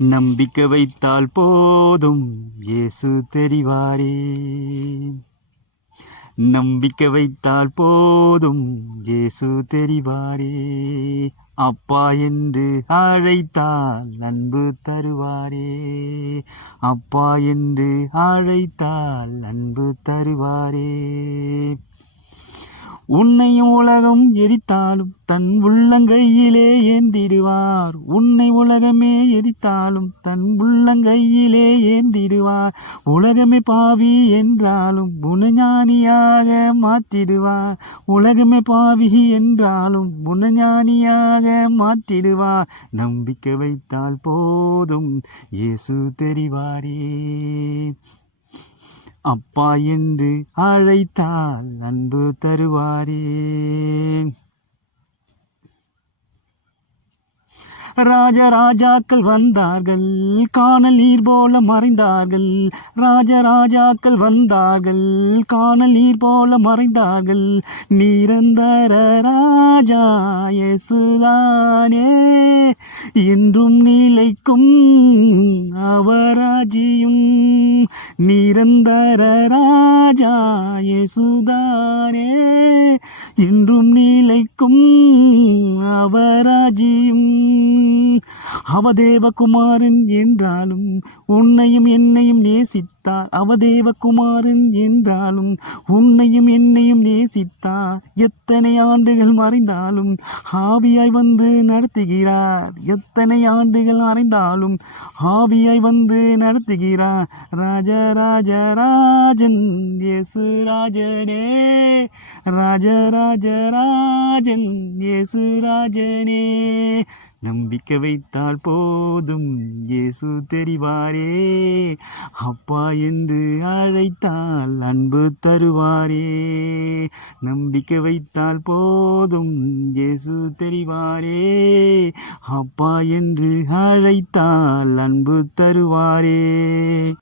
நம்பிக்கை வைத்தால் போதும் இயேசு தெரிவாரே. நம்பிக்கை வைத்தால் போதும் இயேசு தெரிவாரே. அப்பா என்று அழைத்தால் அன்பு தருவாரே. அப்பா என்று அழைத்தால் அன்பு தருவாரே. உன்னையும் உலகம் எரித்தாலும் தன் உள்ளங்கையிலே ஏந்திடுவார். உன்னை உலகமே எரித்தாலும் தன் உள்ளங்கையிலே ஏந்திடுவார். உலகமே பாவி என்றாலும் குணஞானியாக மாற்றிடுவார். உலகமே பாவி என்றாலும் குணஞானியாக மாற்றிடுவார். நம்பிக்கை வைத்தால் போதும் இயேசு தெரிவாரே. அப்பா என்று அழைத்தால் அன்பு தருவாரே. ராஜராஜாக்கள் வந்தார்கள், காணல் நீர் போல மறைந்தார்கள். ராஜராஜாக்கள் வந்தார்கள், காணல் நீர் போல மறைந்தார்கள். நிரந்தர ராஜா இயேசுதானே, என்றும் நிலைக்கும் அவராஜ்யம். நிரந்தர ராஜா இயேசுதானே, என்றும் நிலைக்கும் அவராஜ்யம். அவதேவகுமாரன் என்றாலும் உன்னையும் என்னையும் நேசித்தார். அவதேவகுமாரன் என்றாலும் உன்னையும் என்னையும் நேசித்தார். எத்தனை ஆண்டுகள் மறைந்தாலும் ஆவியாய் வந்து நடத்துகிறார். எத்தனை ஆண்டுகள் மறைந்தாலும் ஆவியாய் வந்து நடத்துகிறார். ராஜராஜராஜன் இயேசு ராஜனே. ராஜராஜராஜன் இயேசு ராஜனே. நம்பிக்கை வைத்தால் போதும் இயேசு தெரிவாரே. அப்பா என்று அழைத்தால் அன்பு தருவாரே. நம்பிக்கை வைத்தால் போதும் இயேசு தெரிவாரே. அப்பா என்று அழைத்தால் அன்பு தருவாரே.